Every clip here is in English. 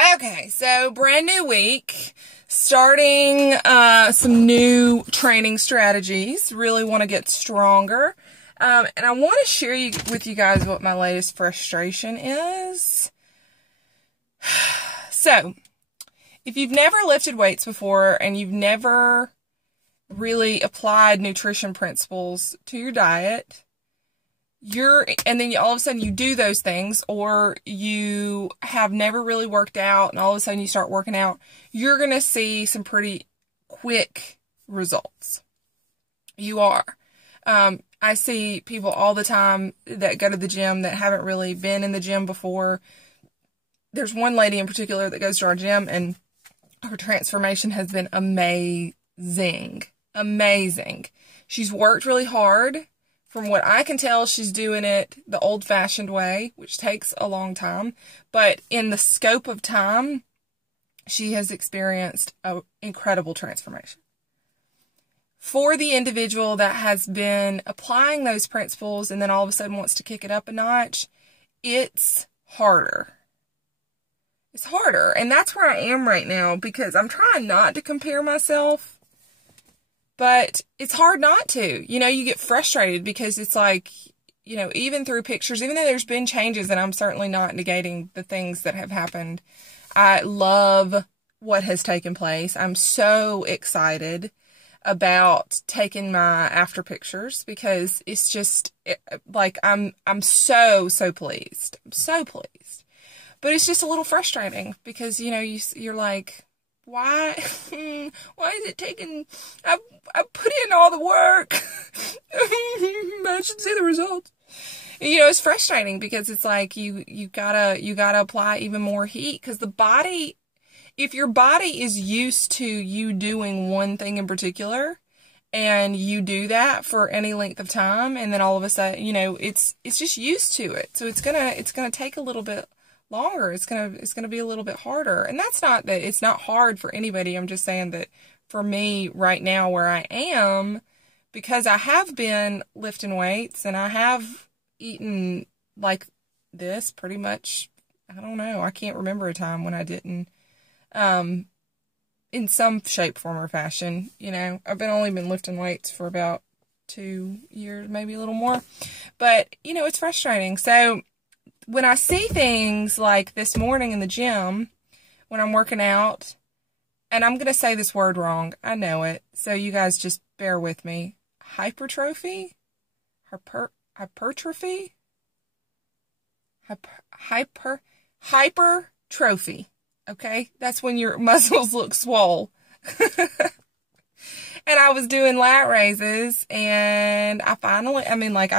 Okay, so brand new week, starting some new training strategies. Really want to get stronger. And I want to share with you guys what my latest frustration is. So, if you've never lifted weights before and you've never really applied nutrition principles to your diet, and then all of a sudden you do those things, or you have never really worked out and all of a sudden you start working out, you're going to see some pretty quick results. You are. I see people all the time that go to the gym that haven't really been in the gym before. There's one lady in particular that goes to our gym, and her transformation has been amazing. Amazing. She's worked really hard. From what I can tell, she's doing it the old-fashioned way, which takes a long time. But in the scope of time, she has experienced an incredible transformation. For the individual that has been applying those principles and then all of a sudden wants to kick it up a notch, it's harder. It's harder. And that's where I am right now, because I'm trying not to compare myself. But it's hard not to. You get frustrated because it's like, even through pictures, even though there's been changes, and I'm certainly not negating the things that have happened, I love what has taken place. I'm so excited about taking my after pictures, because it's just, I'm so pleased. I'm so pleased. But it's just a little frustrating because, you're like, why is it taking, I put in all the work. I should see the results. It's frustrating because it's like you gotta apply even more heat, because the body, if your body is used to you doing one thing in particular and you do that for any length of time, and then all of a sudden, it's just used to it. So it's gonna take a little bit longer. It's gonna be a little bit harder. And that's not that it's not hard for anybody. I'm just saying that for me right now where I am, because I have been lifting weights and I have eaten like this pretty much, I don't know, I can't remember a time when I didn't, in some shape, form, or fashion. I've only been lifting weights for about 2 years, maybe a little more, but it's frustrating. So when I see things like this morning in the gym, when I'm working out, and I'm going to say this word wrong, I know it, so you guys just bear with me. Hypertrophy? Hypertrophy. Okay? That's when your muscles look swole. And I was doing lat raises, and I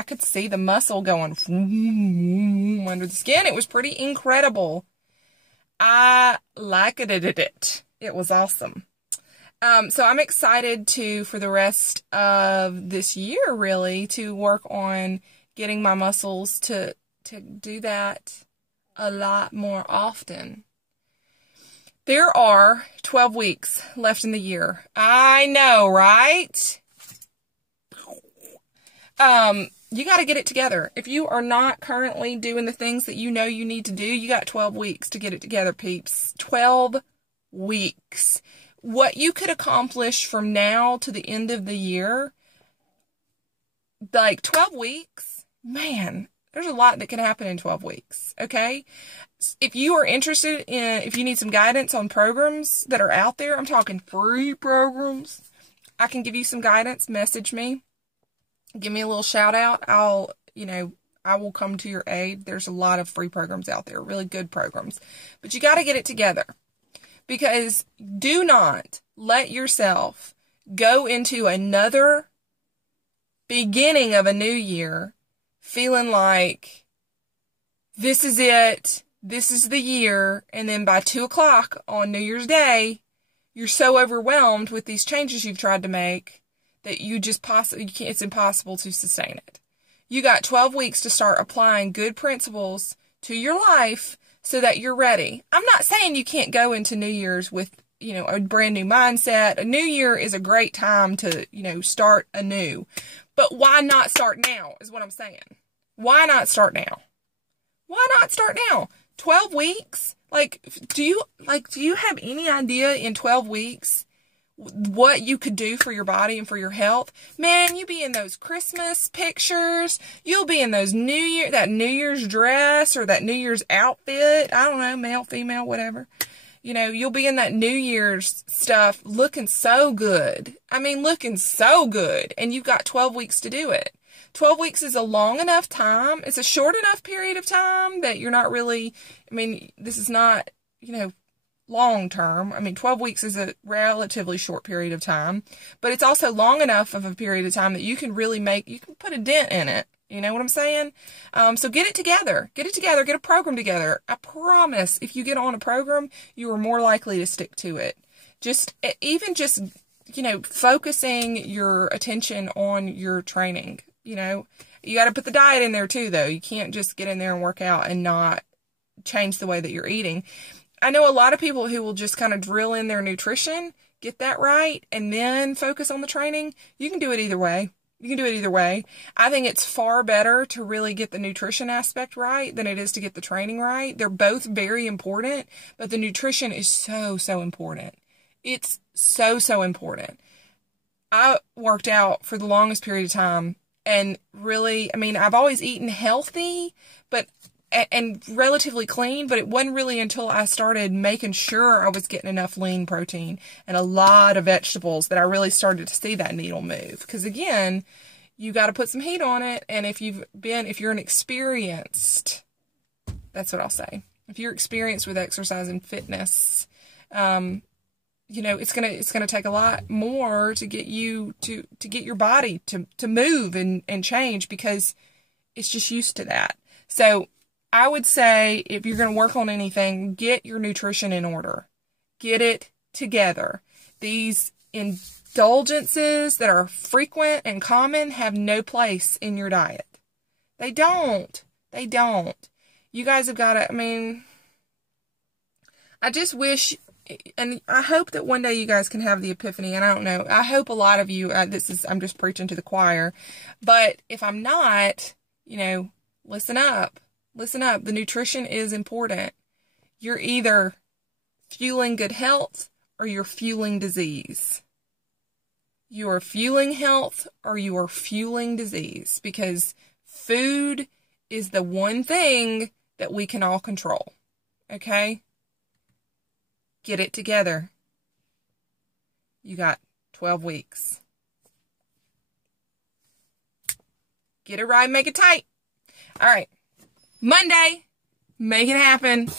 could see the muscle going under the skin. It was pretty incredible. I liked it. It was awesome. So I'm excited for the rest of this year, really, to work on getting my muscles to do that a lot more often. There are 12 weeks left in the year. I know, right? You got to get it together. If you are not currently doing the things that you know you need to do, you got 12 weeks to get it together, peeps. 12 weeks. What you could accomplish from now to the end of the year, 12 weeks, man, there's a lot that can happen in 12 weeks, okay? If you are interested if you need some guidance on programs that are out there, I'm talking free programs, I can give you some guidance. Message me. Give me a little shout out. I will come to your aid. There's a lot of free programs out there, really good programs. But you got to get it together, because do not let yourself go into another beginning of a new year feeling like this is it, this is the year, and then by 2 o'clock on New Year's Day, you're so overwhelmed with these changes you've tried to make that it's impossible to sustain it. You got 12 weeks to start applying good principles to your life so that you're ready. I'm not saying you can't go into New Year's with, a brand new mindset. A new year is a great time to, start anew. But why not start now is what I'm saying. Why not start now? Why not start now? 12 weeks? Like, do you have any idea in 12 weeks what you could do for your body and for your health? Man, you be in those Christmas pictures. You'll be in those that New Year's dress or that New Year's outfit. I don't know, male, female, whatever. You know, you'll be in that New Year's stuff looking so good. I mean, looking so good. And you've got 12 weeks to do it. 12 weeks is a long enough time. It's a short enough period of time that you're not really, I mean, this is not, you know, long term. I mean, 12 weeks is a relatively short period of time, but it's also long enough of a period of time that you can really you can put a dent in it. You know what I'm saying? So get it together. Get a program together. I promise if you get on a program, you are more likely to stick to it. Even just, you know, focusing your attention on your training. You know, you got to put the diet in there too, though. You can't just get in there and work out and not change the way that you're eating. I know a lot of people who will just kind of drill in their nutrition, get that right, and then focus on the training. You can do it either way. I think it's far better to really get the nutrition aspect right than it is to get the training right. They're both very important, but the nutrition is so, so important. It's so, so important. I worked out for the longest period of time, and really, I mean, I've always eaten healthy, and relatively clean, but it wasn't really until I started making sure I was getting enough lean protein and a lot of vegetables that I really started to see that needle move. Because again, you got to put some heat on it. And if you're an experienced, that's what I'll say. If you're experienced with exercise and fitness, you know, it's gonna take a lot more to get you to get your body to move and change, because it's just used to that. So I would say if you're going to work on anything, get your nutrition in order. Get it together. These indulgences that are frequent and common have no place in your diet. They don't. You guys have got to, I mean, I just wish, and I hope that one day you guys can have the epiphany, and I don't know, I hope a lot of you, I'm just preaching to the choir, but if I'm not, you know, listen up. Listen up. The nutrition is important. You're either fueling good health or you're fueling disease. You are fueling health or you are fueling disease, because food is the one thing that we can all control. Okay? Get it together. You got 12 weeks. Get it right, make it tight. All right. Monday, make it happen.